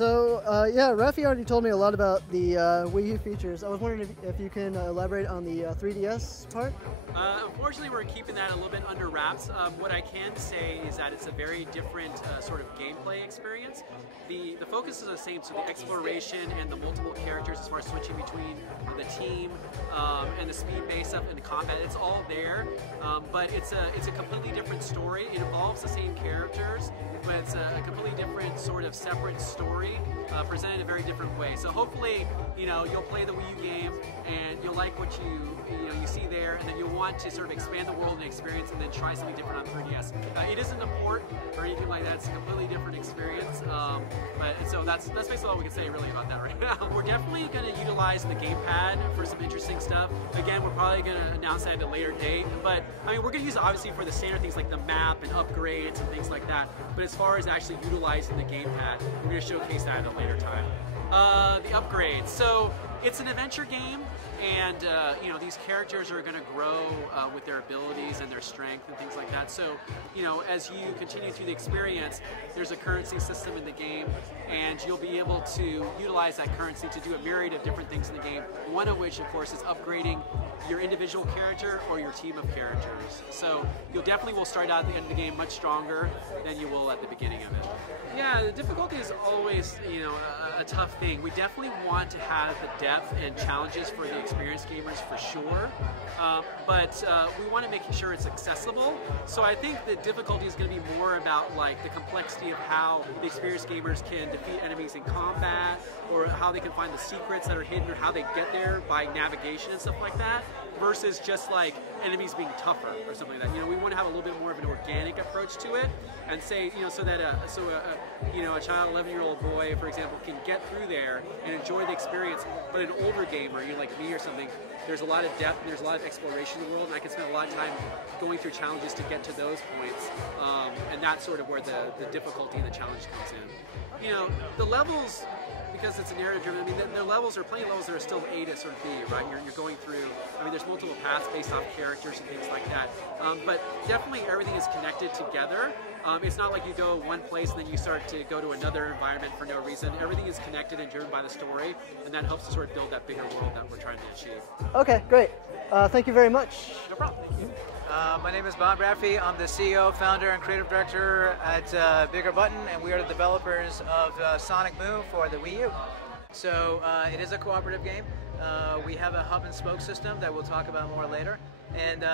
Yeah, Rafi already told me a lot about the Wii U features. I was wondering if you can elaborate on the 3DS part? Unfortunately, we're keeping that a little bit under wraps. What I can say is that it's a very different sort of gameplay experience. The focus is the same, so the exploration and the multiple characters as far as switching between the team and the speed-based stuff and the combat, it's all there. But it's a completely different story. It involves the same characters, but it's a completely different sort of separate story presented in a very different way. So hopefully, you'll play the Wii U game and you'll like what you see there, and then you'll want to sort of expand the world and experience and then try something different on 3DS. It isn't a port or anything like that. It's a completely different experience. So that's basically all we can say really about that right now. We're definitely going to utilize the gamepad for some interesting stuff. Again, we're probably going to announce that at a later date, but I mean, we're going to use it obviously for the standard things like the map and upgrades and things like that. But as far as actually utilizing the gamepad, we're going to showcase that at a later time. The upgrades. So it's an adventure game, and these characters are going to grow with their abilities and their strength and things like that. So as you continue through the experience, there's a currency system in the game, and you'll be able to utilize that currency to do a myriad of different things in the game. One of which, of course, is upgrading your individual character or your team of characters. So you definitely will start out at the end of the game much stronger than you will at the beginning of it. Yeah, the difficulty is always a tough thing. We definitely want to have the depth and challenges for the experienced gamers for sure, but we want to make sure it's accessible. So I think the difficulty is going to be more about like the complexity of how the experienced gamers can defeat enemies in combat, or how they can find the secrets that are hidden, or how they get there by navigation and stuff like that, versus just like enemies being tougher or something like that. We want to have a little bit more of an organic approach to it, and say so that a child, 11-year-old boy, for example, can get through there and enjoy the experience. But an older gamer, like me or something, there's a lot of depth and there's a lot of exploration in the world, and I can spend a lot of time going through challenges to get to those points, and that's sort of where the difficulty and the challenge comes in. The levels, because it's a narrative driven, I mean, there are levels, there are plenty of levels that are still A to sort of B, right? You're going through, I mean, there's multiple paths based off characters and things like that. But definitely everything is connected together. It's not like you go one place and then you start to go to another environment for no reason. Everything is connected and driven by the story, and that helps to sort of build that bigger world that we're trying to achieve. Okay, great. Thank you very much. No problem. Thank you. My name is Bob Raffi. I'm the CEO, founder, and creative director at BigRedButton, and we are the developers of Sonic Boom for the Wii U. So it is a cooperative game. We have a hub and spoke system that we'll talk about more later. And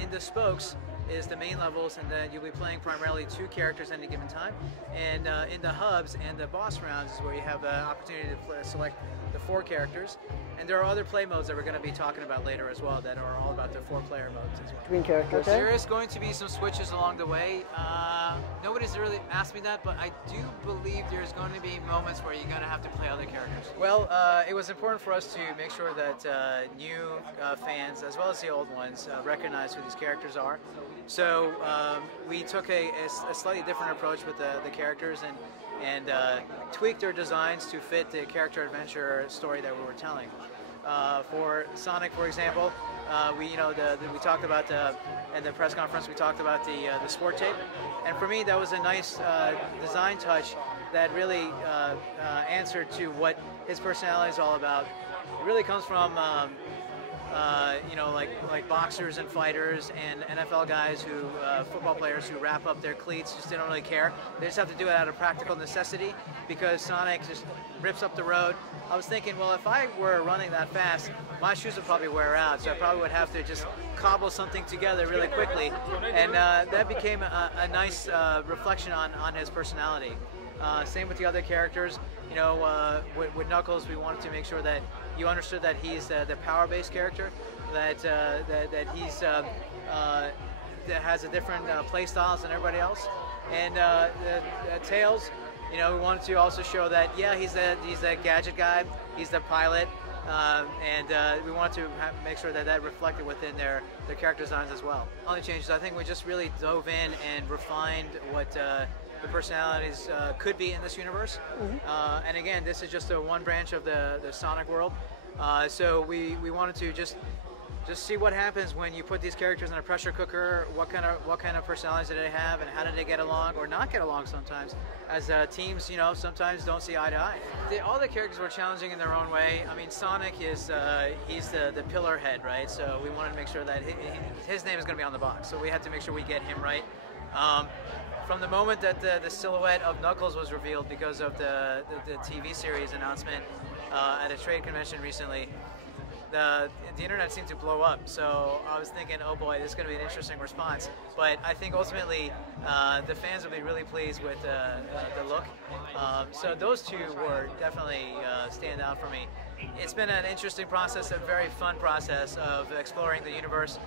in the spokes is the main levels, and then you'll be playing primarily 2 characters at any given time. And in the hubs and the boss rounds is where you have the opportunity to select the 4 characters. And there are other play modes that we're going to be talking about later as well that are all about the 4-player modes as well. Between characters. There is going to be some switches along the way. Nobody's really asked me that, but I do believe there's going to be moments where you're going to have to play other characters. Well, it was important for us to make sure that new fans, as well as the old ones, recognize who these characters are. So we took a slightly different approach with the characters and tweaked their designs to fit the character adventure story that we were telling. For Sonic, for example, we talked about in the press conference, we talked about the sport tape, and for me that was a nice design touch that really answered to what his personality is all about. It really comes from like boxers and fighters and NFL guys who, football players who wrap up their cleats, just don't really care. They just have to do it out of practical necessity because Sonic just rips up the road. I was thinking, well, if I were running that fast, my shoes would probably wear out, so I probably would have to just cobble something together really quickly. And that became a nice reflection on his personality. Same with the other characters. With Knuckles, we wanted to make sure that you understood that he's the power-based character, that he's that has a different play styles than everybody else. And Tails, we wanted to also show that he's that gadget guy, he's the pilot, and we wanted to make sure that reflected within their character designs as well. Only changes, I think we just really dove in and refined what the personalities could be in this universe. Mm-hmm. And again, this is just one branch of the Sonic world. So we wanted to just just see what happens when you put these characters in a pressure cooker. What kind of personalities do they have, and how do they get along or not get along sometimes? As teams, you know, sometimes don't see eye to eye. All the characters were challenging in their own way. I mean, Sonic is he's the pillar head, right? So we wanted to make sure that his name is going to be on the box. So we had to make sure we get him right. From the moment that the silhouette of Knuckles was revealed because of the TV series announcement at a trade convention recently, the internet seemed to blow up. So I was thinking, oh boy, this is going to be an interesting response. But I think ultimately the fans will be really pleased with the look. So those two were definitely stand out for me. It's been an interesting process, a very fun process of exploring the universe.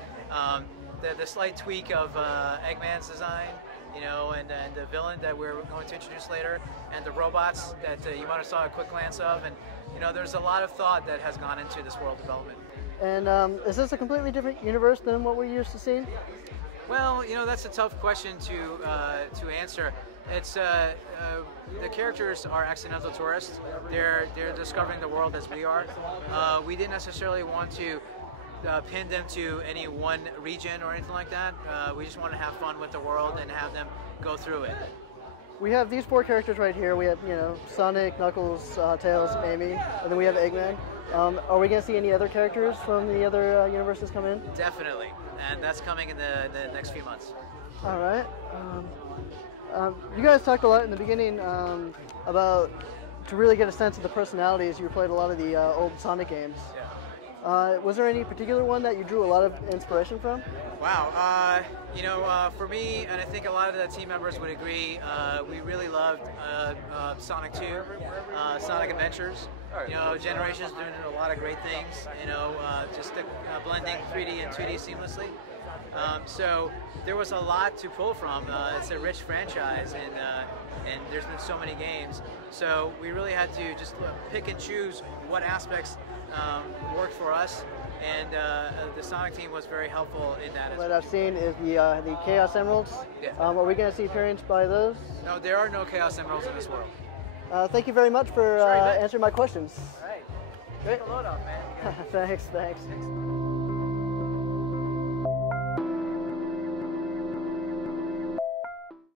The slight tweak of Eggman's design, you know, and the villain that we're going to introduce later, and the robots that you might have saw a quick glance of, and you know, there's a lot of thought that has gone into this world development. And is this a completely different universe than what we're used to seeing? Well, you know, that's a tough question to answer. It's the characters are accidental tourists. They're discovering the world as we are. We didn't necessarily want to pin them to any one region or anything like that. We just want to have fun with the world and have them go through it. We have these 4 characters right here. We have, you know, Sonic, Knuckles, Tails, Amy, and then we have Eggman. Are we going to see any other characters from the other universes come in? Definitely, and that's coming in the next few months. All right. You guys talked a lot in the beginning about to really get a sense of the personalities. You played a lot of the old Sonic games. Yeah. Was there any particular one that you drew a lot of inspiration from? Wow, you know, for me, and I think a lot of the team members would agree, we really loved Sonic 2, Sonic Adventures. You know, Generations doing a lot of great things, you know, just blending 3D and 2D seamlessly. So there was a lot to pull from. It's a rich franchise, and there's been so many games. So we really had to just pick and choose what aspects worked for us, and the Sonic team was very helpful in that as well. What I've seen is the Chaos Emeralds. Yeah. Are we going to see appearance by those? No, there are no Chaos Emeralds in this world. Thank you very much for answering my questions. All right. Great. Take a load off, man. Thanks.